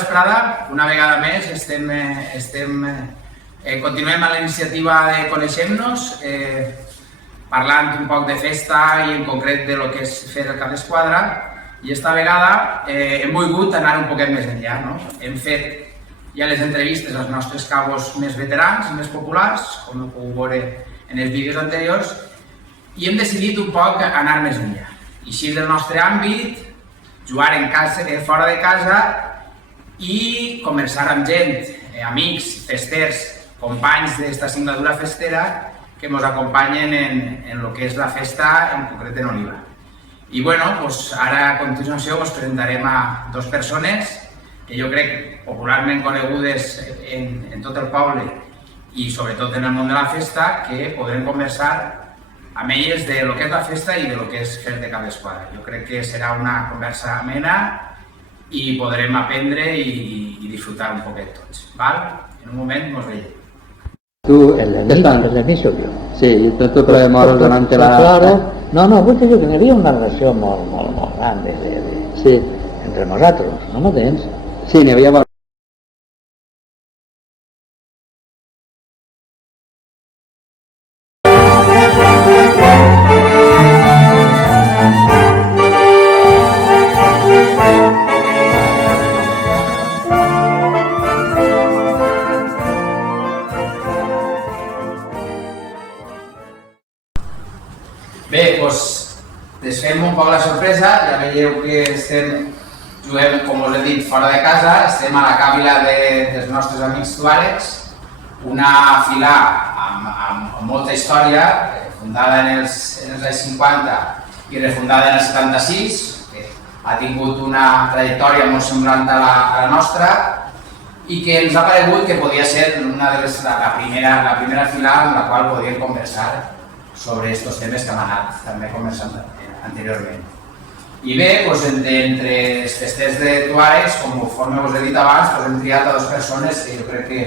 vesprada. Una vegada més continuem a la iniciativa de Coneixem-nos, parlant un poc de festa i en concret de lo que és fer el cap d'esquadra. I esta vegada hem volgut anar un poquet més enllà. Hem fet ja les entrevistes als nostres cabos més veterans i més populars, com heu pogut veure en els vídeos anteriors, i hem decidit un poc anar més enllà. Eixir del nostre àmbit, jugar en casa, fora de casa i conversar amb gent, amics, festers, companys d'esta singladura festera que ens acompanyen en el que és la festa, en concret en Oliva. I ara a continuació us presentarem a dues persones que jo crec popularment conegudes en tot el poble i sobretot en el món de la festa, que podrem conversar amb elles de lo que és la festa i de lo que és fer de cap d'esquadra. Jo crec que serà una conversa amena i podrem aprendre i disfrutar un poquet tots. En un moment ens veiem. ¿Tú desde el inicio yo? Sí, tú traemos durante la... Claro, no, pues yo que hi havia una relació molt grande Sí. entre nosaltres, no m'entens? Sí, n'hi havia... Bé, desfem un poc la sorpresa. Ja veieu que juguem, com us he dit, fora de casa. Estem a la càvila dels nostres amics tuàregs, una fila amb molta història, fundada en els anys 50 i refundada en el 76, que ha tingut una trajectòria molt semblant a la nostra i que ens ha paregut que podia ser la primera fila amb la qual podíem conversar sobre aquests temes que hem anat també conversant anteriorment. I bé, entre els festers de tuàregs, conforme us he dit abans, hem triat a dues persones que jo crec que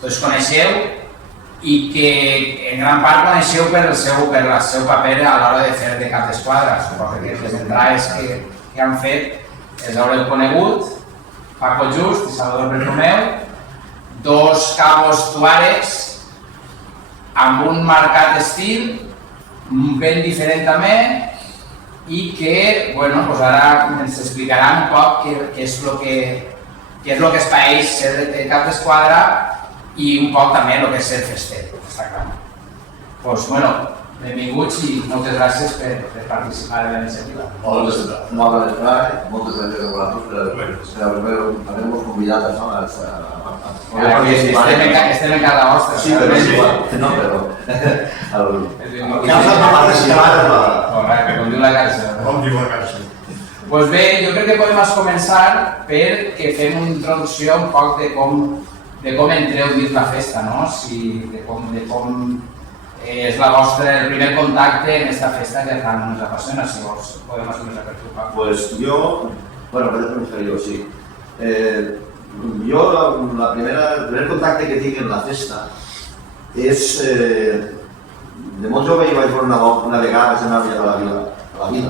tots coneixeu i que en gran part coneixeu per el seu paper a l'hora de fer de cap d'esquadra. Suposo que les entrades que han fet els haureu conegut, Paco Just i Salvador Bertomeu, dos cabos tuàregs amb un marcat estil, ben diferent també, i que ara ens explicaran un poc què és el que es paeix ser de cap d'esquadra i un poc també el que és ser fester, està clar. Benvinguts i moltes gràcies per participar de la iniciativa. Moltes gràcies per haver-nos convidat a Estem en casa vostra. Sí, però és igual. No, però... Casa no participar. Correcte, com diu la casa. Com diu la casa. Doncs bé, jo crec que podem començar perquè fem una introducció un poc de com entreu dins la festa, de com és el primer contacte en aquesta festa que tant ens apassiona, si vols podem començar per tu, Paco. Pues jo, podem començar jo, sí. Jo, el primer contacte que tinc en la festa és... De molt jove jo vaig veure una vegada vaig anar a la vila. Allí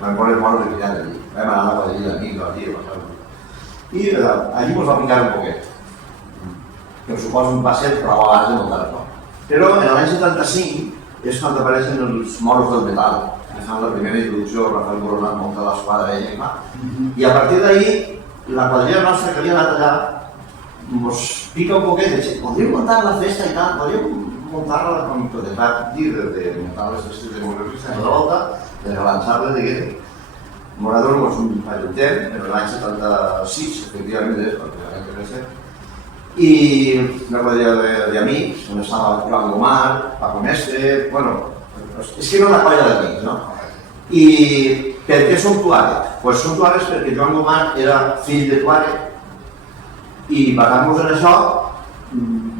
vam veure moros de pillar allí. Vam anar a la quadrilla d'amics, i allí ens va picar un poquet. Que suposo va ser prou abans de muntar això. Però en l'any 75 és quan apareixen els moros del metal, que fan la primera introducció, Rafael Coronat munta l'esquadra ell i mà. I a partir d'ahir, la quadrilla nostra que havia anat allà ens pica un poquet, podríem muntar la festa i tal, podríem muntar-la com tot va dir, de muntar les festes de Montreal a la volta, de relançar-la, diguem. Morador ens ajuntem, en l'any 76, efectivament és, perquè l'any que va i una quadrilla d'amics, on estava Joan Gomar, Paco Mestre, és que era una colla d'amics, no? I per què som tuàregs? Doncs som tuàregs perquè Joan Gomar era fill de tuàreg i basant-nos en això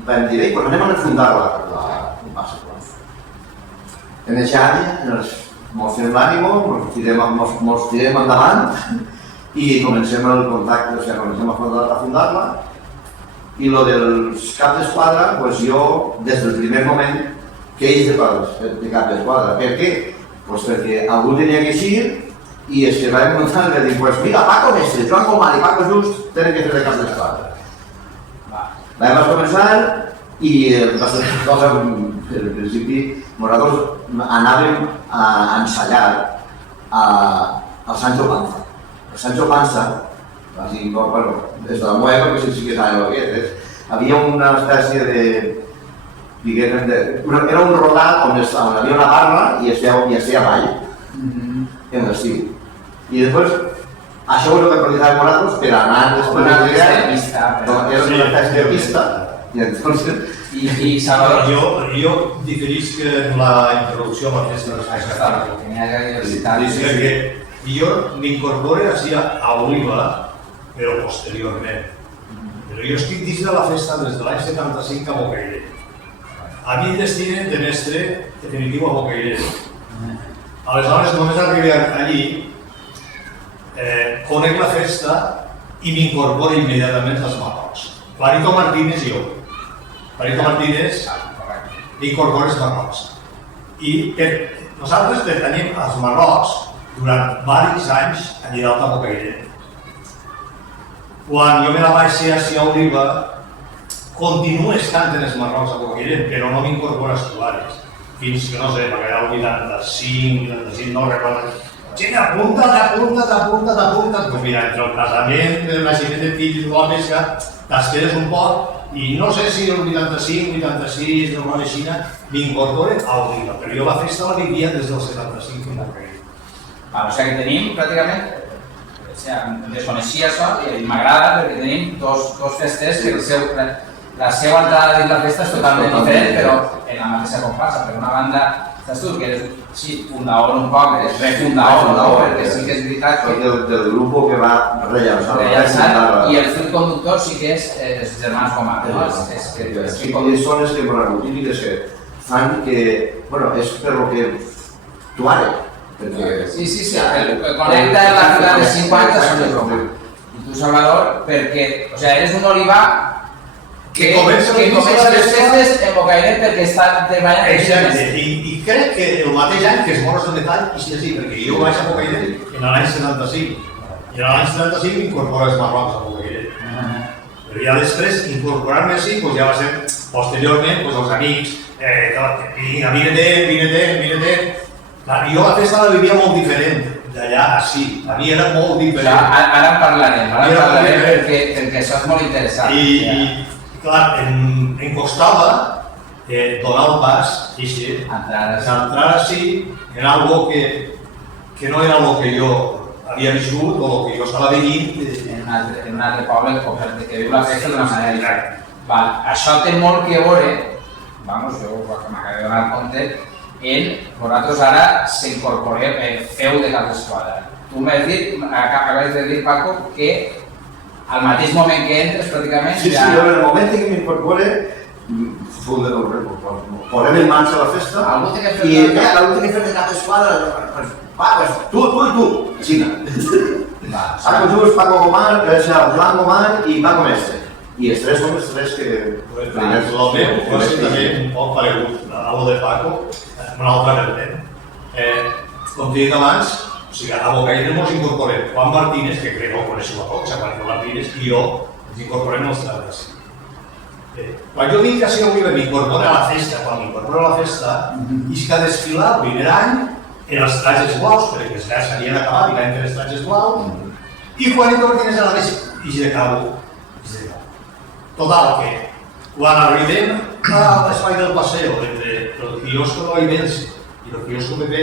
vam dir, doncs anem a refundar la base. En aquesta àrea ens fem l'ànimo, ens tirem endavant i comencem el contacte, comencem a fundar-la. I el dels caps d'esquadra, jo, des del primer moment, que ells de cap d'esquadra. Per què? Perquè algú tenia que eixir i es que va començar a dir, pues mira, Paco Mestre, Joan Comar i Paco Just tenen que fer de cap d'esquadra. Vam començar i va ser una cosa, al principi, nosaltres anàvem a ensaiar al Sancho Panza. El Sancho Panza, així, bueno, des de la meva època sí que saben el que és, havia una espècie de... Era un rodat on hi havia una barra i es feia ball en l'estiu. I després, això és el que aprofitarem nosaltres per anar després de pista. Era una espècie de pista. I Salvador... Jo diferisc en la introducció a la festa de la festa. Que jo m'incorpore a Oliva, però posteriorment. Però jo estic dins de la festa des de l'any 75 a Bocairent. A mi em destinen de mestre definitiu a Bocairent. Aleshores, només arribé allí, conec la festa i m'incorporo immediatament als Marrocs. Clarito Martínez i jo. Clarito Martínez incorpora els Marrocs. I nosaltres tenim als Marrocs durant diversos anys a Giralta Bocairent. Quan jo me la vaig ser a Oliva, continuo estant en els Marrocs a Bocairent, però no m'incorporo a Estulares. Fins que no sé, perquè era el 85, no recordo. Gent, apunta't. Pues mira, entre el casament, el naixement de fills i la pesca, t'esperes un poc i no sé si el 85, 86, no la Xina, m'incorpore a Oliva, però jo la festa la vivia des del 75 fins al Caire. O sigui que tenim pràcticament, em desconeixia això i m'agrada perquè tenim dos festes que la seva entrada dins la festa és totalment diferent, però en la mateixa comparsa. Per una banda, estàs tu, que eres fundador un poc, eres refundador, perquè sí que és veritat que... Del grup que va rellançar. I el fil conductor sí que és els germans Comar, no? És que són els que monotípiques que fan que... Bueno, és per lo que tu ara. Sí, el que connecta la fila de 50 són els Comar. I tu, Salvador, perquè, o sigui, eres un olivar que comença les festes en Bocairent perquè està treballant... Exacte, i crec que el mateix any que es mores el detall, i sí, perquè jo vaig a Bocairent en l'any 75, i en l'any 75 m'incorpora els Marrocs a Bocairent. Però ja després, incorporar-me així, ja va ser posteriorment els amics, vine-te'n. Jo la festa la vivia molt diferent, d'allà a sí, a mi era molt diferent. Ara en parlarem perquè això és molt interessant. Clar, em costava donar el pas i entrar així en algo que no era el que jo havia viscut o el que jo estava vivint en un altre poble que viu la festa d'una manera diferent. Això té molt que veure, jo m'acabé de donar compte, en vosaltres ara s'incorporeu, feu de cap d'esquadra. Tu acabes de dir, Paco, que al mateix moment que entres, pràcticament... Sí, en el moment que m'incorpore, posem en marxa la festa i l'algú té que fer de cap d'esquadra, tu i tu, Xina. Paco Just, Paco Comar, Joan Comar i Paco Mestre. I els tres són els tres que... El meu va ser també un poc paregut a lo de Paco, una altra vertent. Com t'he dit abans, a Bocairent ens incorporem Juan Martínez, que crec que ho coneixeu a poc, Juan Martínez, i jo ens incorporem els tres. Quan jo vinc a Oliva m'incorporo a la festa, és que a desfilar el primer any en els trajes blaus, perquè els gats s'havien acabat i l'any per els trajes blaus, i Juanito Martínez a la vez i de cabo. Total, que quan arribem a l'espai del paseo entre el quiosco de Oimensi i el quiosco PP,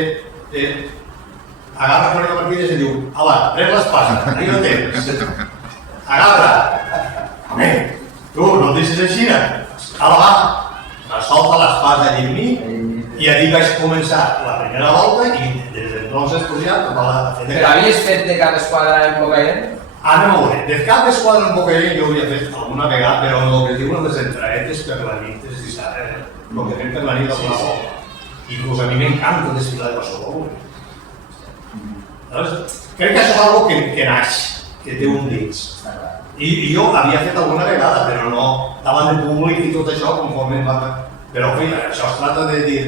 agarra Juanito Martínez i diu: "Ala, pren l'espasa, ahí lo tens. Agarra. Home, tu, no et deixes així, ala, va, solta l'espasa allí en mi", i allí vaig començar la primera volta i des d'entonces ja tota la fet de Però havies fet de cap d'esquadra en Bocairent? Anem a veure, de cap d'esquadra en Bocairent jo ho havia fet alguna vegada, però el que diuen les entraetes per la nit, és dir, el que fem per la nit a una volta. Inclús a mi m'encanta desfilar de Passolou. Crec que això és algo que naix, que té un dins. I jo havia fet alguna vegada, però no davant de públic i tot això, conforme em va... Però, això es tracta de dir,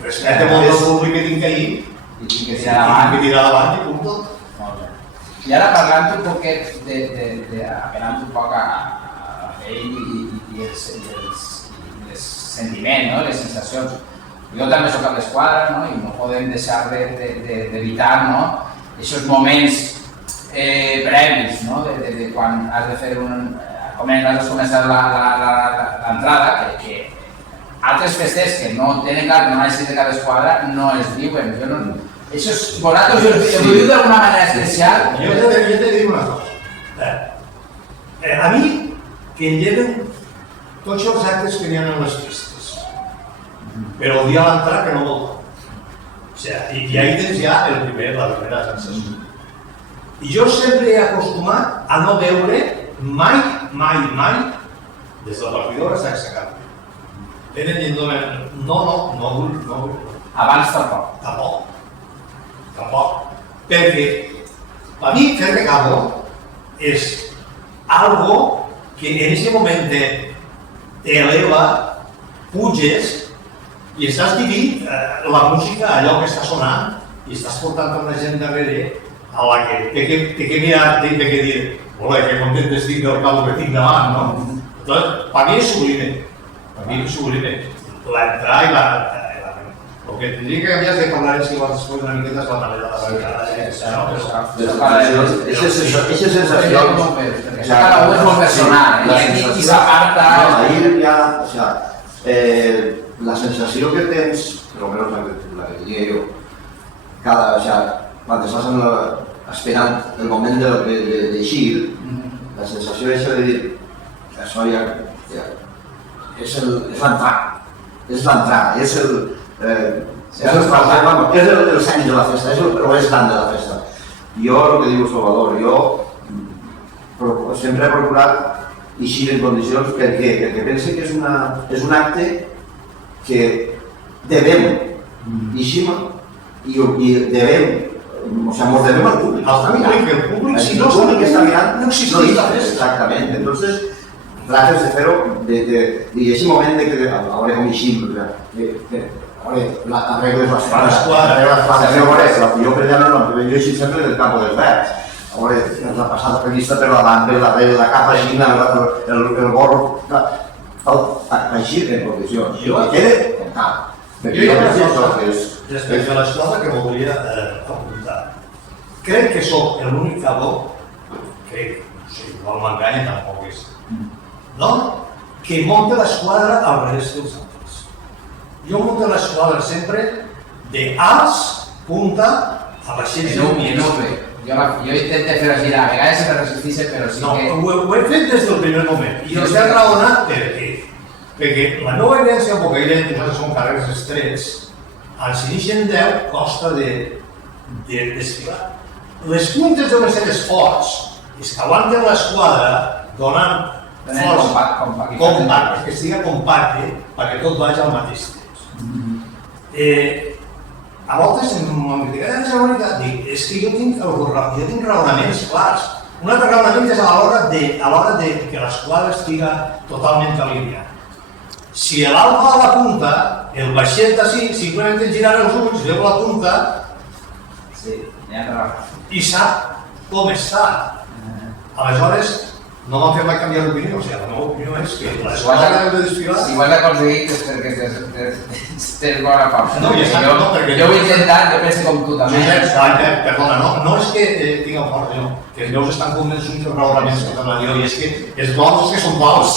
respecte molt del públic que tinc ahir, I que tira davant. I tira davant i punto. Molt bé. I ara parlant un poquet apel·lant un poc a ell i els sentiments, no? Les sensacions. Jo també soc a l'esquadra, no? I no podem deixar d'evitar, no? Aquests moments previs, no? De quan has de fer has començar l'entrada, que altres festes que no tenen clar, que no han de cada esquadra, no es diuen. Vosaltres ho diu d'alguna manera especial? Jo te dic una cosa. A mi, que em lleven tots els actes que n'hi ha en les festes, però el dia a l'entrar que no vol. O sigui, i ahí tens ja la primera sensació. I jo sempre he acostumat a no veure mai, des del partidor fins a aixecar. Tenen dient no vull. Abans tampoc. Tampoc. Perquè, per mi, fer regalo és algo que en aquest moment t'eleva, puges i estàs vivint la música, allò que està sonant, i estàs portant una gent darrere a la que té que mirar, té que dir hola, que content estic del cabo que tinc davant, no? Entonces, per mi és sublime. L'entrar i la... El que tindria que canviar és de parlar si abans després una miqueta és la manera de parlar. Aquesta sensació... Cada un és molt personal, i s'aparta... Ahir ja, o sea, la sensació que tens, per almenys la que diria jo, quan estàs esperant el moment d'eixir, la sensació és de dir, això ja és l'entrada, és el seny de la festa, és el tant de la festa. Jo, el que diu Salvador, jo sempre he procurat eixir en condicions perquè pense que és un acte que devem eixir i devem, o sigui, ens devem al públic. El públic, si no està mirant, no existeix la festa. Exactament, entonces trates de fer-ho, i aquest moment que a veure com eixim, arregles les coses, jo per allà jo eixim sempre del camp dels verds, a veure, la passada prevista per davant, per darrere, la capa aixina, el gorro, així en condicions, i queda com cal. Respecte a l'esquadra que voldria apuntar, crec que soc l'únic cabró, igual m'enganya tampoc és, que munta l'esquadra al revés dels altres. Jo munto l'esquadra sempre d'alts, punta, a baixets i jo intento fer així, a vegades se resisteix, però sí que... No, ho he fet des del primer moment, i els he raonat per què. Perquè la nova herència a Bocairent, que nosaltres som carrers estrets, als inicien 10 costa de desfilar. Les puntes de les seves forts és que aguanten l'esquadra donant compacte, que estigui compacte perquè tot vagi al mateix temps. A voltes em criticaré és que jo tinc raonaments clars. Un altre raonament és a l'hora de que l'esquadra estigui totalment alineada. Si l'alt va a la punta, el baixet d'ací simplement girar els ulls, veu la punta i sap com està. Aleshores, no m'ha fet mai canviar d'opinió, o sigui, la meva opinió és que l'esquadra ha de desfilar... Si ho has aconseguit és perquè tens bona força. No, jo ho he intentat, jo penso com tu també. Perdona, no és que tingueu força, no, que els meus estan convençuts dels raonaments que t'han dit, i és que els bons és que són pals.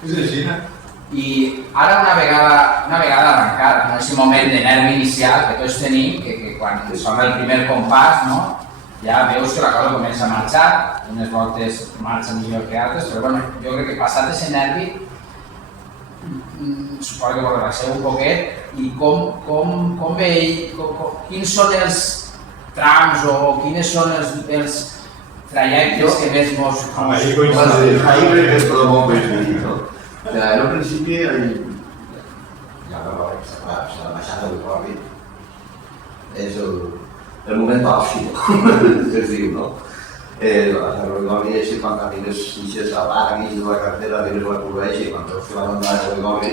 És així, no? I ara una vegada arrencat, en aquest moment de nervi inicial que tots tenim, que quan sona el primer compàs, ja veus que la cosa comença a marxar, unes voltes marxen millor que altres, però jo crec que passat aquest nervi, suposo que vos relaxeu un poquet, i com veieu, quins són els trams o quines són els trajectes que més mos... Ahí crec que és tot molt coincidit, no? En un principi, la baixada del Gorri és el moment àlgid, es diu, no? El Gorri és quan camines ixes a l'arc, de la carretera, dins la curva i quan veus que vas andar el Gorri,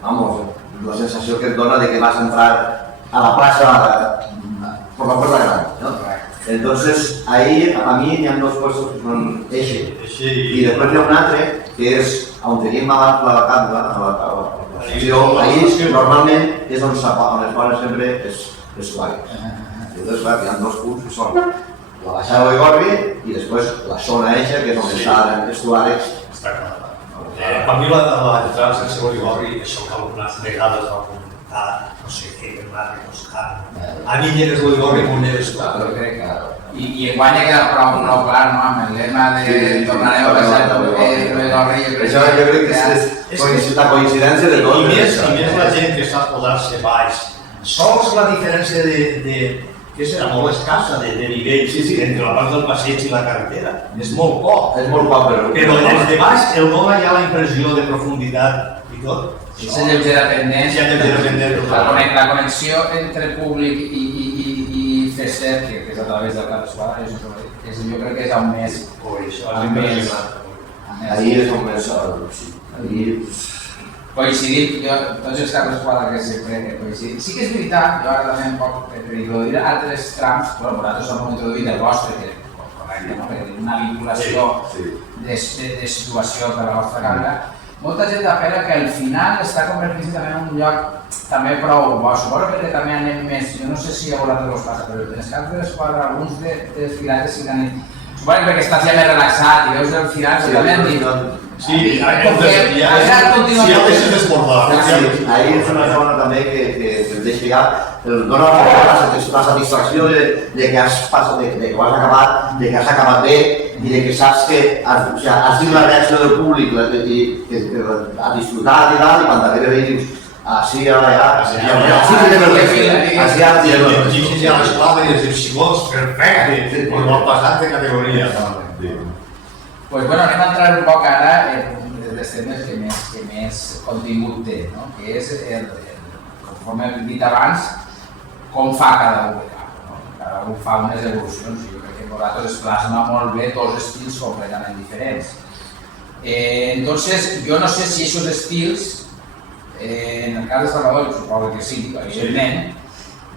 vamos, la sensació que et dona de que vas a entrar a la plaza por la puerta grande, ¿no? Entonces, ahí a mí hi ha dos puestos que son ese. Y después hi ha un altre que és on tenim abans la cambra, la secció, ahí normalment és on es posa sempre estuari. Entonces, clar, hi ha dos punts que són la baixada de Gorri i després la zona eixa, que és on estan estuaris. Està clar. Per mi l'entrada sense Gorri, això que algunes vegades va comentar, no sé què, el barri Oscar. A mi llegues Gorri amb un llegues I enguany ha quedat prou clar, no?, amb el lema de tornarem a passar el Gorri. Això jo crec que és la coincidència de tot. I més la gent que sap posar-se baix. Sols la diferència que serà molt escassa de nivell entre la part del passeig i la carretera. És molt poc. És molt poc, però els de baix el dona ja la impressió de profunditat i tot. És la lleugera pendent. La connexió entre públic i fester, que és a través del cap d'esquadra, jo crec que és el més... Ahir és el més... Coincidim, tots els caps d'esquadra que sempre coincidim. Sí que és veritat, jo ara també un poc per introduir altres trams, però vosaltres som introduït el vostre, que correcte, no? Perquè tenim una vinculació de situació per a la vostra càmera. Molta gent apel·la que al final està convertint també en un lloc també prou bo, suposo perquè també anem més, jo no sé si a vosaltres us passa, però en els caps de l'esquadra, alguns dels filats sí que anem, suposo perquè estàs ja més relaxat i veus el filat, segurament dic, sí, ja el deixes desbordar. Ahir és una zona també que et deixa ja, el dona la satisfacció de que has acabat, de que has acabat bé i de que saps que has dit la reacció del públic i que has disfrutat i tal, i quan t'arriba bé dius així ja, Llegeixes ja l'esclava i dius, si vols, perfecte, ho has passat de categoria. Doncs bueno, anem a entrar un poc ara en dels temes que més contingut té, no? Que és, com hem dit abans, com fa cada un de cap. Cada un fa unes evolucions, jo crec que vosaltres es plasma molt bé dos estils completament diferents. Entonces, jo no sé si aquests estils, en el cas de Salvador, suposo que sí, evidentment,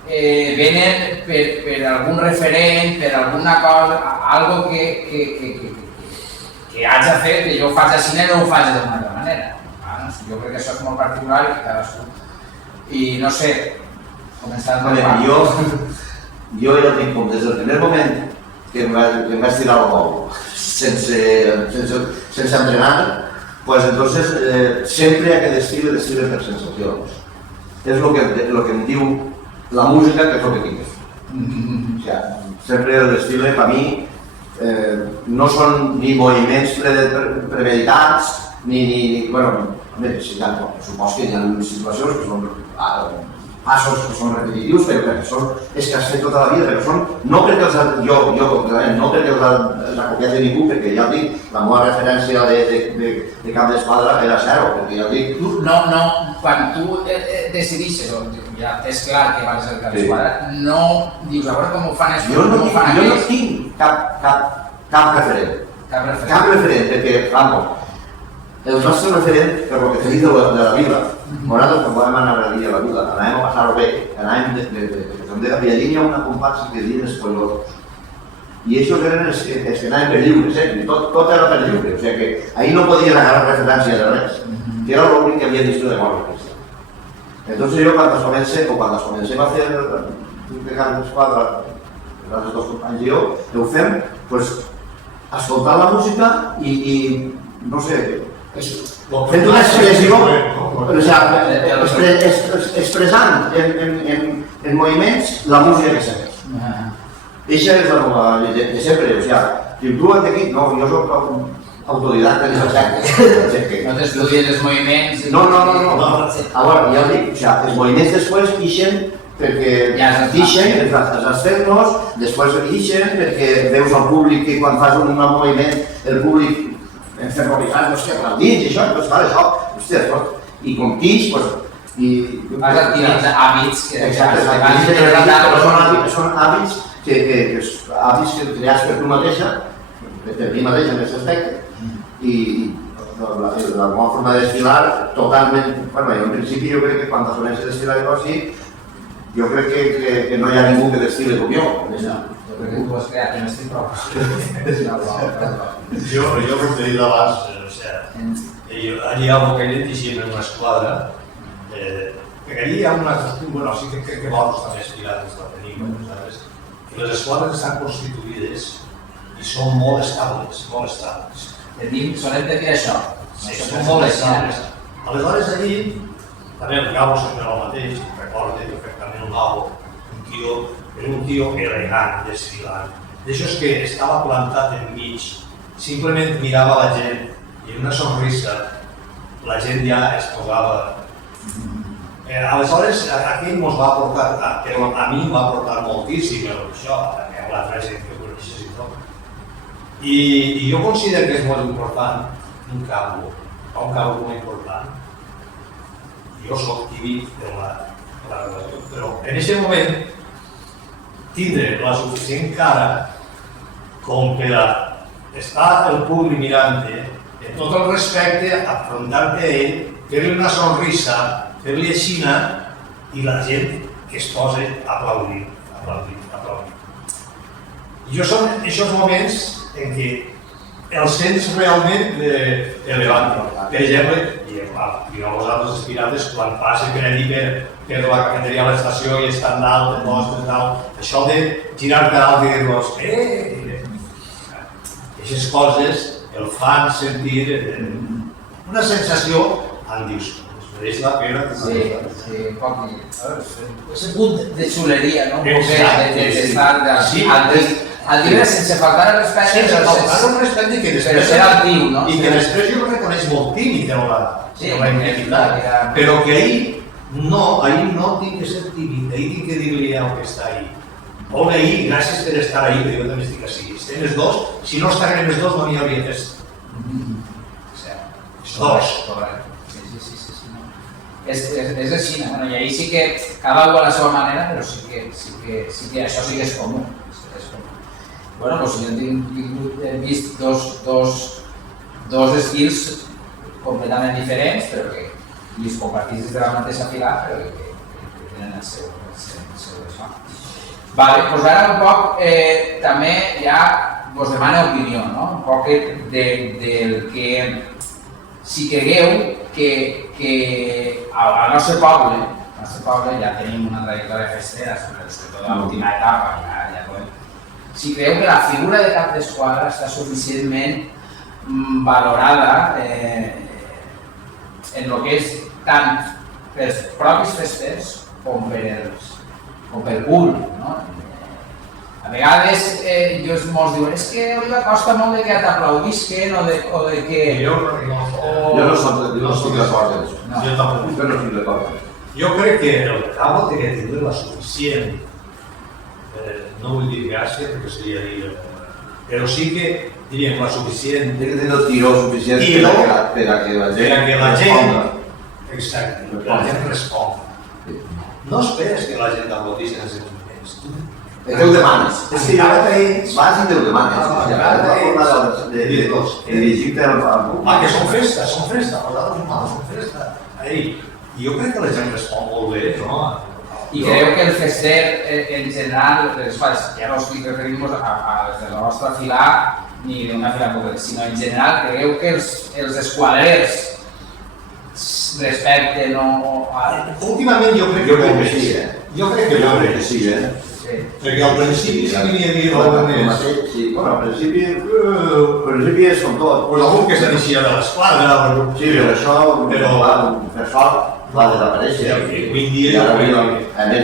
venen per algun referent, per alguna cosa, algo que haig de fer, que jo ho faig així o ho faig d'una altra manera. Jo crec que això és molt particular i cadascú. I no sé, començant per part. Jo ja tinc com des del primer moment que em vaig tirar al bou sense entrenar, pues entonces sempre aquest estil de descriure per sensacions. És el que em diu la música, que és el que tinc. Sempre el destil, per mi, no són ni moviments premeditats, bueno, supos que hi ha situacions que són passos que són repetitius, però és que has fet tota la vida, però són, no perquè no perquè els ha copiat de ningú, perquè ja dic, la meva referència de cap d'esquadra era zero, perquè ja dic... No, quan tu decidixes, ja és clar que vas al cap d'esquadra, no dius, a veure com ho fan això, com ho fan aquells... Jo no tinc cap referent. Cap referent, perquè, vamos, el nostre referent, per lo que t'he dit de la vila, nosaltres quan vam anar a la vila, anàvem a passar-ho bé, anàvem de Villalínia a una comparsa que diuen els Pollosos. I ells eren els que anaven per lliures, tot era per lliure, o sigui que ahir no podien agarrar referència de res, que era l'únic que havia vist de mort. Entonces jo quan es comencem a fer de cap d'esquadra, els dos companys i jo, que ho fem, escoltant la música i no sé, fent una expressió, expressant en moviments la música que segueix. Eixa és la nova de sempre, o sigui, tu aquí, no, jo soc autodidacta en aquest. No t'estudies els moviments... No. A veure, ja ho dic, els moviments després ixen perquè ixen, els has-fer-nos, després ixen perquè veus al públic que quan fas un moviment, el públic enfermoritzant, hòstia, aplaudint i això, doncs fa això, hòstia, i com tix, vas adquirint hàbits que... Són hàbits creats per tu mateixa, per mi mateixa en aquest aspecte, i la meva forma de desfilar totalment, bueno, en principi jo crec que quan comença a desfilar jo així, jo crec que no hi ha ningú que desfile com jo. Jo crec que tu has creat un estil propi. Jo, com t'he dit abans, allí hi ha un bocanet i sempre en una esquadra, perquè allí hi ha una costum, bueno, sí que vols també espirat des de tenim, nosaltres, i les esquadres estan constituïdes i són molt estables, molt estables. Solem dir això. Sí, són molt estables. Aleshores allí, també el cabo sempre era el mateix, recorda perfectament un cabo, era un tio elegant, desfilant. D'això que estava plantat enmig, simplement mirava la gent i en una sonrisa la gent ja es posava. Aleshores, aquell ens va aportar, a mi em va aportar moltíssim això, a l'altra gent que coneixes i tot. I jo considero que és molt important un cabo molt important. Jo soc tímid però en aquest moment tindre la suficient cara com per a estar el públic mirant-te, en tot el respecte, afrontar-te a ell, fer-li una sonrisa, fer-li aixina i la gent que es posa a aplaudir. I jo són aquests moments en què el sents realment elevant. Per exemple, i a vosaltres els pirates, quan passen per allí per la cafeteria a l'estació i estan dalt, això de girar-te dalt i dir-los aquestes coses el fan sentir una sensació en dius, mereix la pena. Sí, un poc ese punt de xuleria, no? Al dir sense faltar el respecte, però ser altiu, no? I que després jo el reconeix molt tímid en la intimitat, però que ahir no tinc que ser tímid, ahir tinc que dir-li al que està ahí. Hola ahir, gràcies per estar ahí, que jo també estic així. Estem els dos, si no estarem els dos no n'hi hauria festa. Els dos. És així, i ahir sí que cada un a la seva manera, però sí que això sí que és comú. Bueno, doncs jo he vist dos estils completament diferents, però que els compartits de la mateixa fila, però que tenen el seu això. Vale, doncs ara un poc també ja vos demano opinió, no? Un poc del que si cregueu que al nostre poble ja tenim una trajectòria festera, sobretot a l'última etapa, ja podem. Si creieu que la figura de cap d'esquadra està suficientment valorada en el que és tant pels propis festers com pel públic, no? A vegades molts diuen que Oliva costa molt de que t'aplaudisquen o de que... Jo no estic d'acord amb això. Jo tampoc. Jo no estic d'acord amb això. Jo crec que el cabo té que tindre la suficient, no vull dir gràcia perquè seria dir, però sí que diríem la suficient... Té que tenir el tiró suficient per a que la gent exacte, la gent respongui. No esperes que la gent t'aplaudissi en els moments. Te ho demanes. És que vas i te ho demanes. De dirigir-te al públic. Que són festa, nosaltres són festa. I jo crec que la gent respon molt bé, no? I creu que el fester en general, ja no estic referint-nos a les de la nostra fila ni d'una fila concreta, sinó en general creu que els esquadrers respecten o... Últimament jo crec que sí, Jo crec que sí, perquè al principi sí que n'hi havia algun més. Sí, bueno, al principi és com tot. Pues algun que s'inicia de l'esquadra. Sí, però això, per sort, va desaparèixer. Avui dia... A més,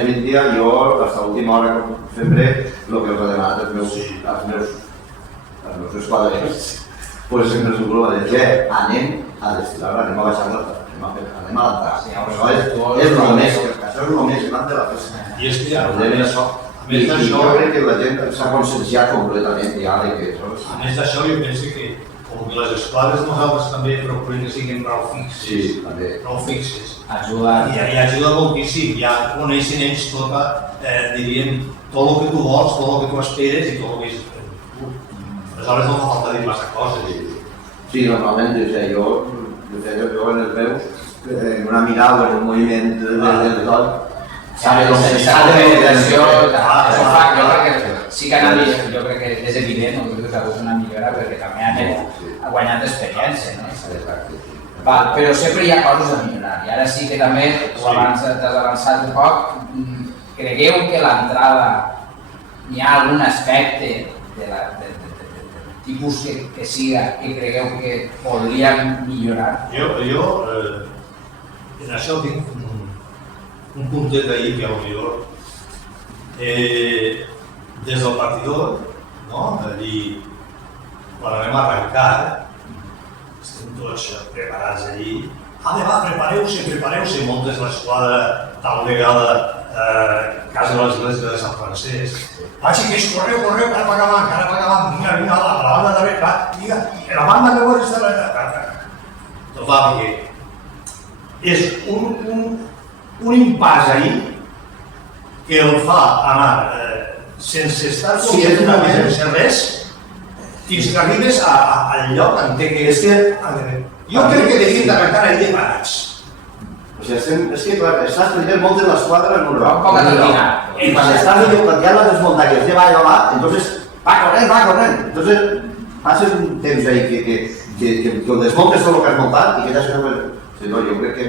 avui dia, jo, fins a l'última hora que sempre, el que els he demanat als meus esquadrers, pues sempre us ho de que anem a desfilar, anem a baixar anem a l'entrar. Això és el més gran de la festa. I és que ja... I jo crec que la gent s'ha conscienciat completament ja de que això... A més d'això, jo penso que com que les esquadres nosaltres també procurem que siguin prou fixes. Sí, també. Prou fixes. Ajuda. I ajuda moltíssim. Ja coneixen ells tot el que tu vols, tot el que tu esperes i tot el que és... Aleshores no fa falta dir massa coses. Sí, normalment, jo en els meus, en una mirada o en un moviment del tot, S'ha de meditació, això fa, jo crec que sí que jo crec que és evident, no que és una millora perquè també ha guanyat experiència, no? Però sempre hi ha coses a millorar i ara sí que també tu abans t'has avançat un poc. Cregueu que l'entrada hi ha algun aspecte del tipus que siga que cregueu que podríem millorar? Jo en això tinc un puntet d'ahir que potser des del partidor, no? Allí, quan anem a arrencar, estem tots preparats allí. Prepareu-se, montes l'esquadra tal vegada casa de l'església de Sant Francesc. Xiquets, correu, cara per acabant, vinga, a la banda de bé, vinga, la banda que vols estar... Total, perquè és un impàs ahí que el fa anar sense estar sense res fins que arribes al lloc en què és que... Jo crec que devien d'arrencar allí parats. És que, clar, estàs primer moltes l'esquadra en un roc. I quan estàs ja les muntanyes de va, entonces va corrent. Entonces passes un temps ahí que desmontes tot el que has muntat i que ja se no, jo crec que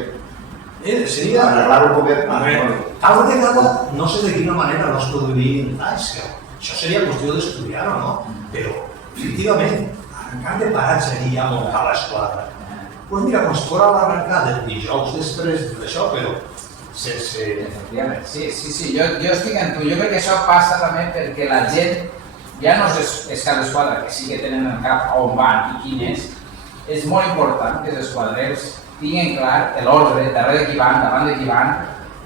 seria arreglar un poquet. Tal vegada, no sé de quina manera no es produirien talls, això seria qüestió d'estudiar-ho, no? Però, efectivament, arrencar de parats allí a muntar l'esquadra. Doncs mira, com si fos l'arrencar del dijous després d'això, però sense... Efectivament, sí, jo estic en tu. Jo crec que això passa també perquè la gent ja no és cada esquadra, que sí que tenen en cap on van i quin és molt important que els esquadrers tinguin clar l'ordre, darrere de qui van, davant de qui van,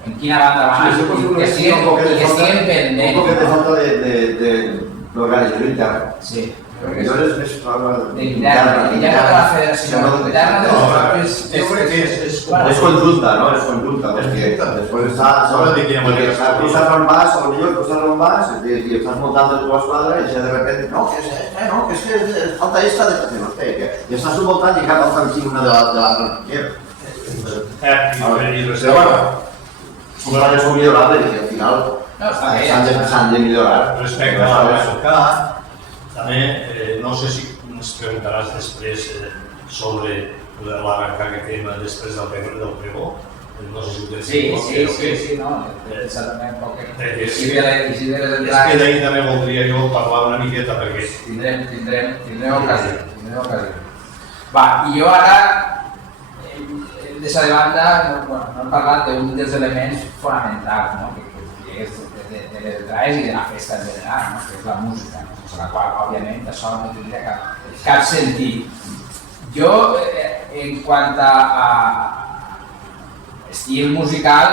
en quina banda van, i que estiguin pendents. Un poquet de falta d'organització interna. Sí. Jo és més interna de la federació, interna dels propis... Jo crec que és conjunta, no? És conjunta, perquè després estàs on vas, potser tu estàs on vas i estàs muntant la teva esquadra i ja de repente, no, que és que falta esta de... No sé, i estàs voltant i cada volta en una de l'altra. Però bueno, són coses molt millorables i al final s'han de millorar. Respecte a l'arrencar, també, no sé si ens preguntaràs després sobre l'arrencar que fem després del pregó. No sé si ho tens Sí, no, exactament poc. És que d'ahir també voldria jo parlar una miqueta perquè... Tindrem ocasió. Va, i jo ara hem deixat de banda, no hem parlat d'un dels elements fonamentals, no? Que és de les traes i de la festa en general, no? Que és la música, sense la qual, òbviament, això no tindria cap sentit. Jo, en quant a estil musical,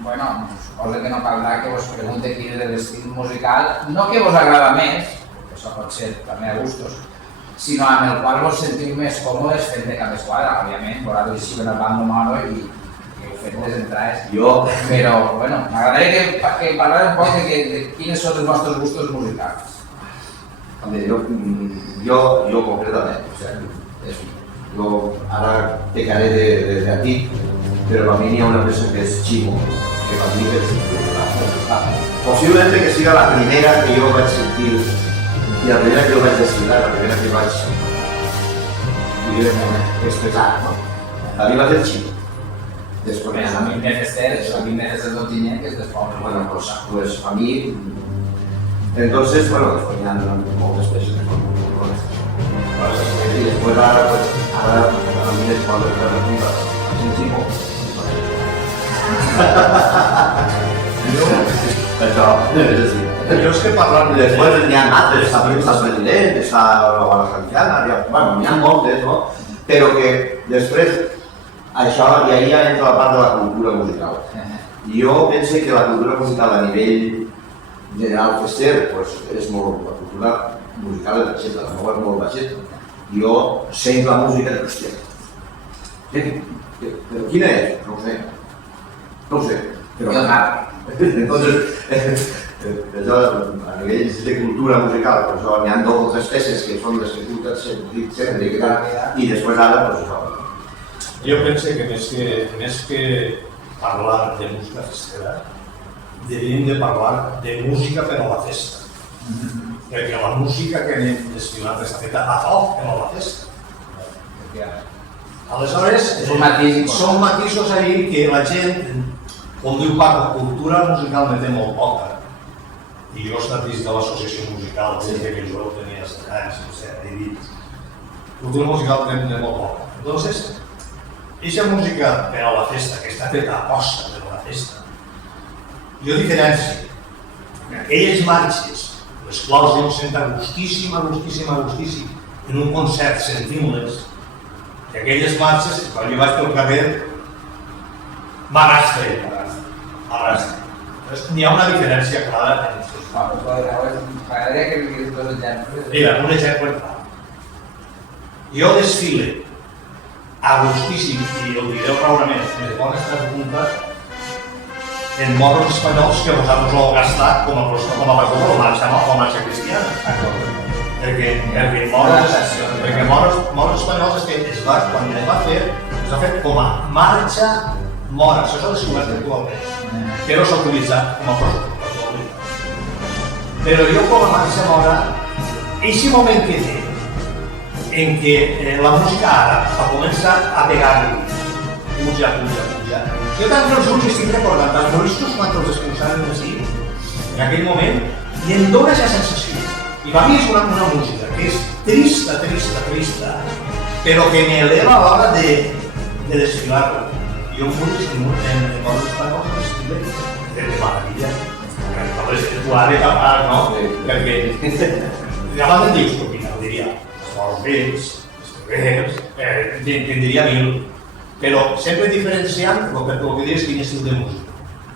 bueno, suposo que no caldrà que vos pregunte quin és l'estil musical, no que vos agrada més, que això pot ser també a gustos, sinó amb el qual vos sentiu més còmodes fent de cap esquadra, òbviament, vosaltres així ben el bando malo i heu fet les entrades. Però, bueno, m'agradaria que parlàs un poc de quines són els vostres gustos musicals. Jo concretament, jo ara pecaré de antic, però a mi n'hi ha una peça que és Chimo, que per mi és... Possiblement que siga la primera que jo vaig sentir i la primera que jo vaig desfilar, la primera que vaig expressar, no? A mi va ser Chimo. Després, a mi me fester, a mi me fester d'Ontinyent, que és despobre. Bueno, pues a mi... Entonces, bueno, después ya no moltes peces de con esto. Y después ahora a mí les puedo ver la punta Chimo. Això, és així. Jo és que parlant de... Després n'hi ha altres, està President, està la Guadalajara, bueno, n'hi ha moltes, no? Però que després, això, i ahí ja entra la part de la cultura musical. Jo penso que la cultura musical a nivell general fester, pues, és molt... La cultura musical és baixeta, la meva és molt baixeta. Jo sent la música de hòstia. Però quina és? No ho sé. Pero entonces, a nivell de cultura musical, per això n'hi ha 2 o 3 peces que són les que tu t'has sentit sempre i després ara, doncs això. Jo penso que més que parlar de música festera, devíem de parlar de música per a la festa. Perquè la música que anem desfilant està feta a foc per a la festa. Aleshores, són matisos ahí que la gent, com diu Paco, cultura musical ne té molt poca. I jo he estat dins de l'associació musical des que jo tenia 7 anys, no sé, he dit. Cultura musical ne té molt poca. Entonces, aquesta música per a la festa, que està feta a posta per a la festa, jo diferencio aquelles marxes, les quals jo em sento gustíssim, en un concert sentint-les, i aquelles marxes, quan jo vaig pel carrer, m'arrastre. N'hi ha una diferència clara entre els dos. M'agradaria que vinguis 2 exemples. Mira, un exemple clar. Jo desfile a gustíssim, i el diré raonament, les bones 3 puntes, en morros espanyols que vosaltres l'heu gastat com a marxa cristiana. Perquè morros espanyols és que quan es va fer com a marxa mora, això s'ha descobert actualment, però s'ha utilitzat com a protocol. Però jo com a marxa mora, aquest moment que té, en què la música àrab va començar a pegar-li, puja. Jo tant els ulls estic recordant els moristos quan els expulsaven així, en aquell moment, i em dóna aquesta sensació. I per mi és una música que és trista, però que m'eleva a l'hora de desfilar-lo. Jo em vull en els espanyols desfile de meravella. Tu has de tapar, no? Perquè llavors em dius, ho diria, els morts vells, els treballs, en diria 1000. Però sempre diferenciant el que dius quin estil de música.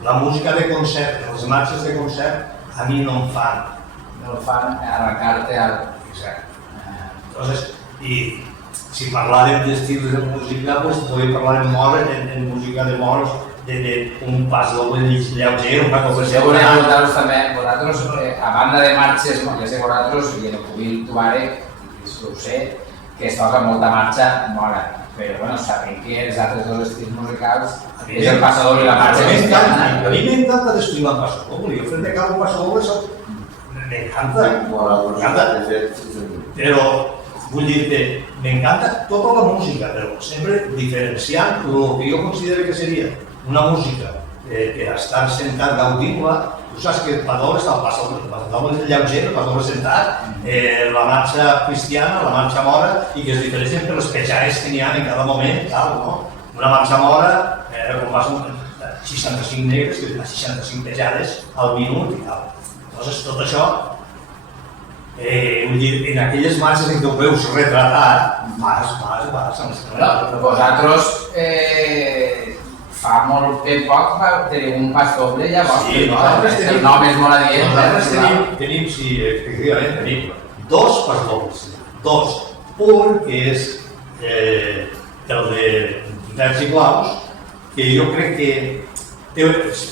La música de concert, les marxes de concert, a mi no em fan. No el fan arrencar-te al... Entonces, i si parlàrem d'estils de música, pues podem parlar en música de morts, d'un pas doble lleuger, una cosa Jo volia preguntar-vos també, vosaltres, a banda de marxes, com ja sé vosaltres, i en el Cubil Tuareg, ho sé, que es toca molta marxa mora. Però bueno, sabem que els altres 2 estils musicals és el passador i la marxa cristiana. A mi m'encanta descriure el passador, jo frente a cada passador m'encanta, però vull dir-te, m'encanta tota la música, però sempre diferenciant el que jo considero que seria una música per estar sentat gaudint-la. Tu saps que el passador està el passador lleuger, el passador sentat, la marxa cristiana, la marxa mora, i que es diferencien per les pejades que n'hi ha en cada moment, tal, no? Una marxa mora, com passen 65 negres, que fa 65 pejades al minut i tal. Llavors, tot això, vull dir, en aquelles marxes en què ho veus retratat, vas. Vosaltres, fa molt ben poc teniu un pas doble llavors, sí, nosaltres tenim, el nom és molt adient. Nosaltres tenim, sí, efectivament, tenim 2 pas dobles, 2. Un que és el de Verds i Claus, que jo crec que té,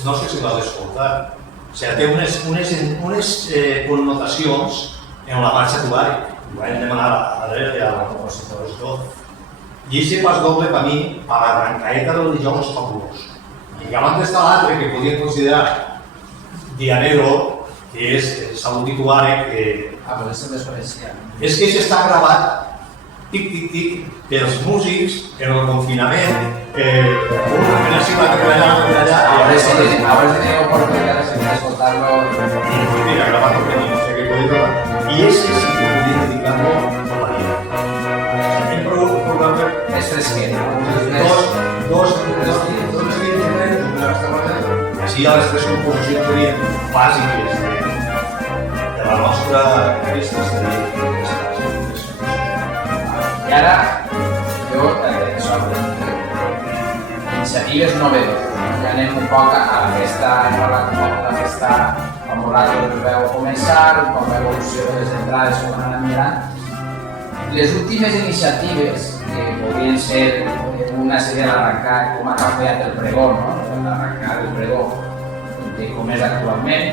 no sé si l'has d'escoltar, o sigui, té unes connotacions en la marxa tuàric. Ho vam demanar a l'Adret i a la compositor. I aquest pas doble per mi, per l'arrencaeta del dijous, és fabulós. I que abans d'estar l'altre, que podien considerar Dianero, que és Salut i Tuàrec, que... però és el desconeixia. És que això està gravat, tic, pels músics, en el confinament, apenas si va treballar, Ahora sí tenido oportunidad de escoltar-lo. Mira, gravat el que no sé què podem gravar. I ese sí que podria dedicar-lo a la vida. Hem programat És fresquet, dos així a les 3 composicions serien bàsiques de la nostra festa. I ara, jo, iniciatives novedoses. Ja anem un poc a la festa, hem parlat un poc de la festa, com vosaltres veu començar, un poc l'evolució de les entrades, com han anat mirant. Les últimes iniciatives, que podrien ser una seria l'arrencar, com ha canviat el pregó, no? L'arrencar el pregó de com és actualment,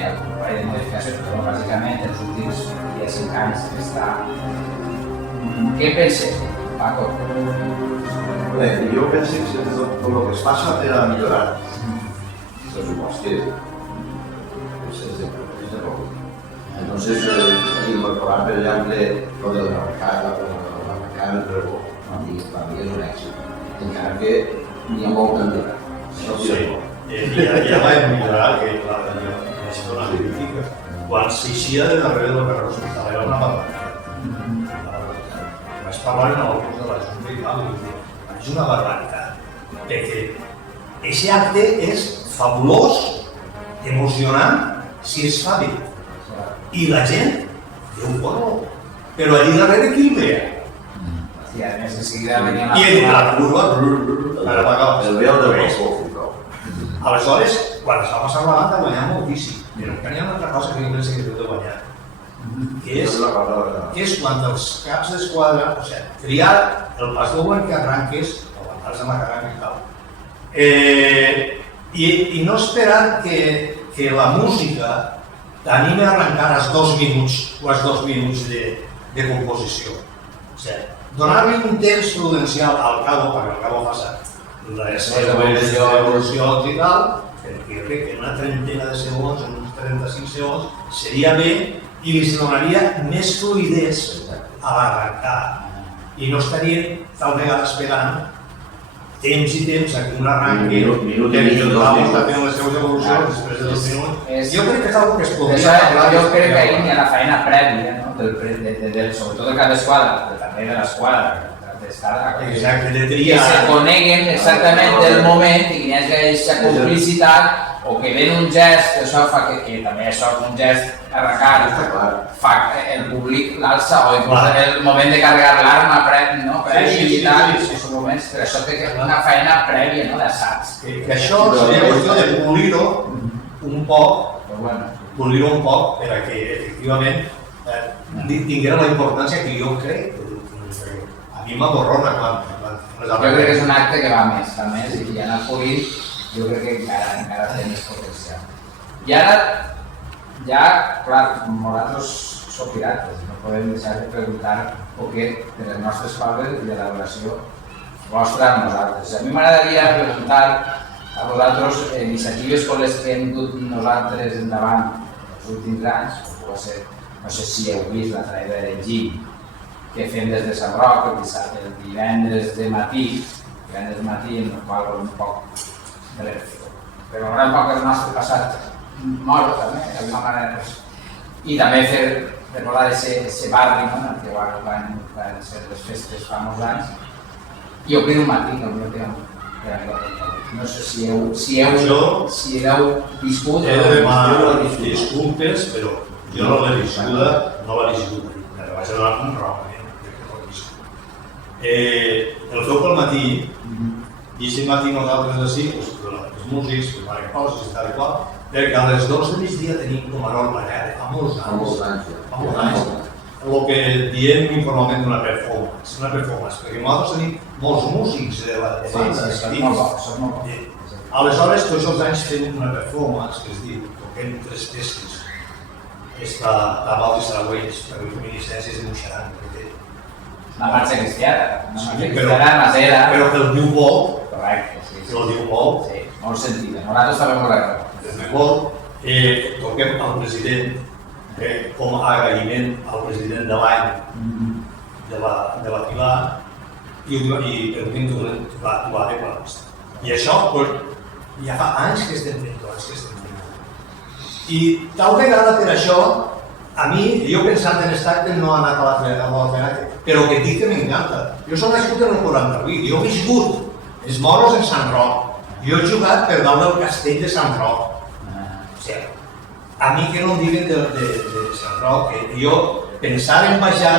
parell de modificacions, però bàsicament els últims 5 anys està... Què penseu, Paco? Bé, jo penso que tot el que es passa per a millorar els pressupostos és de poc. Entonces, incorporar, per exemple, lo de l'arrencar el pregó, per mi és un èxit. Encara que n'hi ha molt que millorar. Ja va millorar que és una crítica. Quan s'eixia de darrere del carrer hospital era una barbaritat. Vaig parlar en el curs de la Junta i tal, és una barbaritat. Perquè aquest acte és fabulós, emocionant, si es fa bé. I la gent diu, bueno, però allí darrere qui el veia? I a més de seguida venia I la curva, per apagar. El veu del balcó. Aleshores, quan es va passar la banda, guanyava moltíssim. Però encara hi ha una altra cosa que jo penso que heu de guanyar. Que és quan els caps d'esquadra, o sigui, triar el pas d'ouen que arranques, o aguantar-se amb la carrera i tal. I no esperar que la música t'anime a arrencar als 2 minuts o als 2 minuts de composició. O sigui, donar-li un temps prudencial al cabo, perquè el cabo passa les evolucions i tal, perquè jo crec que en una trentena de segons, en uns 35 segons, seria bé i li donaria més fluidesa a l'arrencar. I no estaria tal vegada esperant temps i temps a que un arranqui que està fent les seves evolucions després de 2 minuts. Jo crec que és una que es podria... Jo crec que ahir hi ha la feina prèvia, sobretot del cap d'esquadra, també de l'esquadra, Exacte, de que triar. se coneguen exactament del moment i que hi hagi aquesta complicitat o que ven un gest, això fa que també això és un gest arrencar, fa el públic l'alça o inclús el moment de carregar l'arma previ i tal, aquests moments, però això té una feina prèvia d'assaig. Que això seria qüestió de polir-ho un poc, per a que efectivament tinguera la importància que jo crec. A mi m'aborrona quan... Jo crec que és un acte que va més i que ja anar polint jo crec que encara té més potencial. I ara, ja, clar, nosaltres som pirates, no podem deixar de preguntar un poquet de les nostres coses i de la relació vostra amb nosaltres. A mi m'agradaria preguntar a vosaltres iniciatives com les que hem dut nosaltres endavant els últims anys, no sé si heu vist la traïda d'Enginy, que fem des de Sant Roc, el divendres de matí, en el qual un poc rememorar un poc el nostre passat mort, també, d'alguna manera. I també fer recordar aquest barri en el que van ser les festes fa molts anys i obrir un matí, no sé si heu viscut. He de demanar disculpes, però jo no l'he viscut, me vaig a donar un raó. El feu pel matí, i aquest matí nosaltres ací, els músics, els maricoses i tal i qual, perquè a les 2 de migdia tenim com a norma, fa molts anys, el que diem informalment d'una performance, perquè nosaltres tenim molts músics de bandes que diuen. Aleshores, tots els anys fem una performance que es diu, toquem 3 peces, està Tabal i Saragüells, per reminiscències de Moixerant, una marxa cristiana, masera. Però que el diu Vol, correcte, sí. Que el diu Vol. Sí, molt sentida. Nosaltres també molt agrada. El diu Vol, toquem al president com a agraïment al president de l'any de la Pilar i per últim trobar de plans. I això ja fa anys que estem fent, I tal vegada per això, a mi, jo pensant en aquest acte no ha anat a la però que dic que m'encanta. Jo soc nascut en el 48, jo he viscut els moros en Sant Roc, jo he jugat per dalt del castell de Sant Roc. O sigui, a mi que no em diguen de Sant Roc, que jo pensar en baixar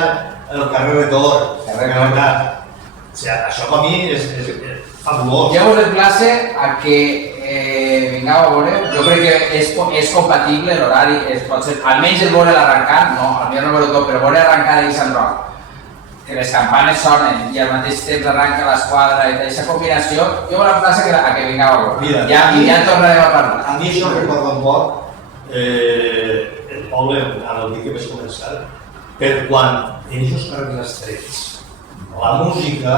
el carrer d'Or, això per mi és fabulós. Jo us emplace a que vingueu a veure, jo crec que és compatible l'horari, pot ser, almenys el veure l'arrencar, no, almenys no veure tot, però veure arrencar a Sant Roc, que les campanes sonen i al mateix temps arranca l'esquadra i aquesta combinació, jo m'emplace a que vingueu a veure. Ja tornarem a parlar. A mi això recorda un poc poble, ara el dia que vaig començar, per quan en aquests carrers estrets la música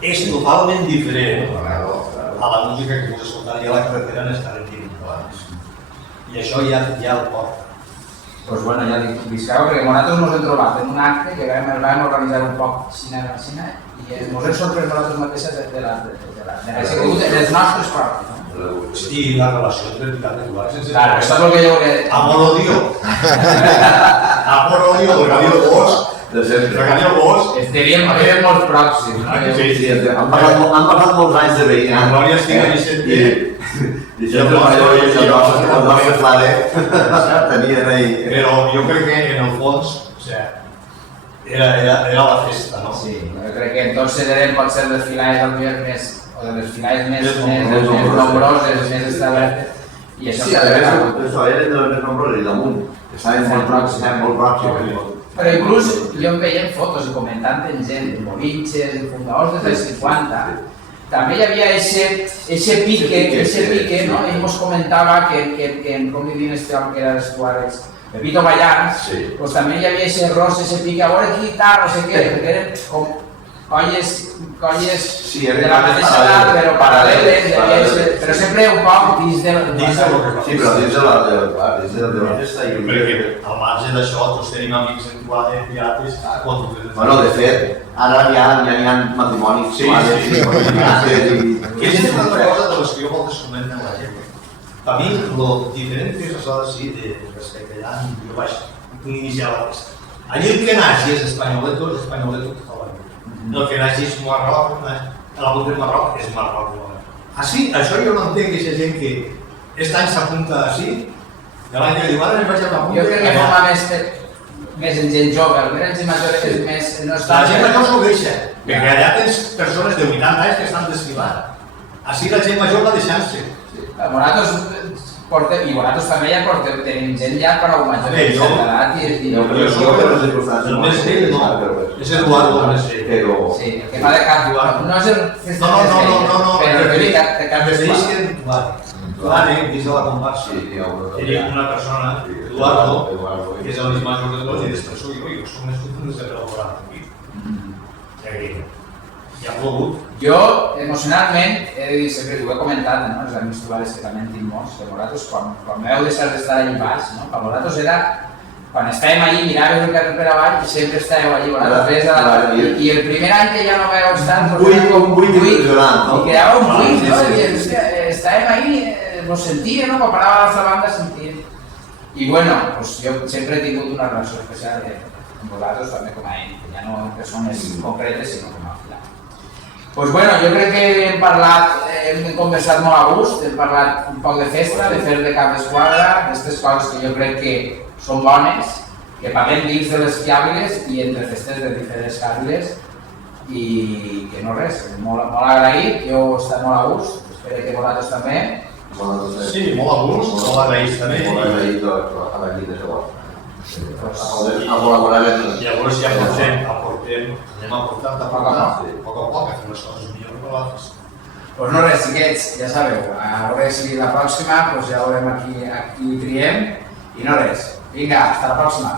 és totalment diferent a la música que pots escoltar ja a la carretera en estar en abans. I això ja el porta. Pues bueno, ja dic, visqueu, perquè nosaltres ens hem trobat en un acte que vam organitzar un poc Xina i ens hem sorprès nosaltres mateixes de les nostres parts. I la relació entre entitats culturals. Claro, això és el que jo volia... Amor-odio. Amor-odio, regadio vos. Regadio vos. Estaríem molt pròxims. Sí. Han passat molts anys de veïna. La Glòria estigui a Vicente. I sempre el nostre fladet tenien ahí... Però jo crec que en el fons, era la festa, no? Sí, jo crec que entonces eren potser les filades més o de les filades més nombroses, més establertes, i això Sí, a més, eren de les més nombroses i damunt, estaven molt pròxims. Però inclús jo em veia fotos i comentant en gent, en bolinches, en fundadors dels 50, també hi havia ese pique, no? Ell ens comentava que en com li diuen este home que era dels Tuaregs, Pepito Ballans, doncs també hi havia ese ros, ese pique, a veure qui tal, no sé què, perquè eren com colles de la mateixa edat, però paral·leles, però sempre un poc dins de la... Sí, però dins de la festa i... Perquè al marge d'això, tots tenim amics en teatres... Bueno, de fet, ara ja hi ha matrimonis. Sí. Que és una altra cosa de les que jo moltes comento amb la gent. Per mi, el diferent que és això d'ací, respecte allà, jo vaig iniciar la festa. Allí el que naixi és espanyoleto tota la vida. El que naixi és Marroc, a la punta de Marroc és Marroc. Així, això jo no entenc aquesta gent que aquest any s'apunta així, i l'any que diu, ara em vaig a la punta. Jo crec que forma més en gent jove, el gran gent major és més... La gent major s'ho deixa, perquè allà tens persones de 80 anys que estan desfilant. Així la gent major va deixant-se. Vosaltres també ja tenim gent ja prou major d'edat i... El més vell no, és Eduardo el més vell. Sí, el que fa de cap, no és el que està més vell, però el que de cap més vell. Eduardo, dins de la comparsa, era una persona, Eduardo, que és el més major de tots, i després soc jo som més futurs de col·laborar aquí. I ha plogut. Jo, emocionalment, he de dir, sempre ho he comentat, no? Els amics tuares que també en tinc molts, que vosaltres, quan m'heu deixat d'estar allà baix, no? Per vosaltres era, quan estàvem allí, miràveu el carrer per avall i sempre estàveu allí, vosaltres, i el primer any que ja no m'heu estat, buit impressionant, no? I quedava un buit, no? I estàvem allí, ens sentíem, no? Quan parava l'altra banda, sentíem. I bueno, jo sempre he tingut una relació especial amb vosaltres, també com a ell, que ja no en persones concretes, sinó com a filat. Doncs bueno, jo crec que hem parlat, hem conversat molt a gust, hem parlat un poc de festa, de fer de cap d'esquadra, d'aquestes coses que jo crec que són bones, que parlem dins de les fiables i entre festes de diferents càbiles i que no res, molt agraït, jo he estat molt a gust, espero que vosaltres també. Sí, molt a gust, molt agraït també. Molt agraït a l'equip de segons. A col·laborar amb... Llavors ja anem aportant de poc a poc, a fer les coses millor per l'altres. Doncs no res, xiquets, ja sabeu, a veure si la pròxima ja veurem a qui triem i no res. Vinga, fins la pròxima.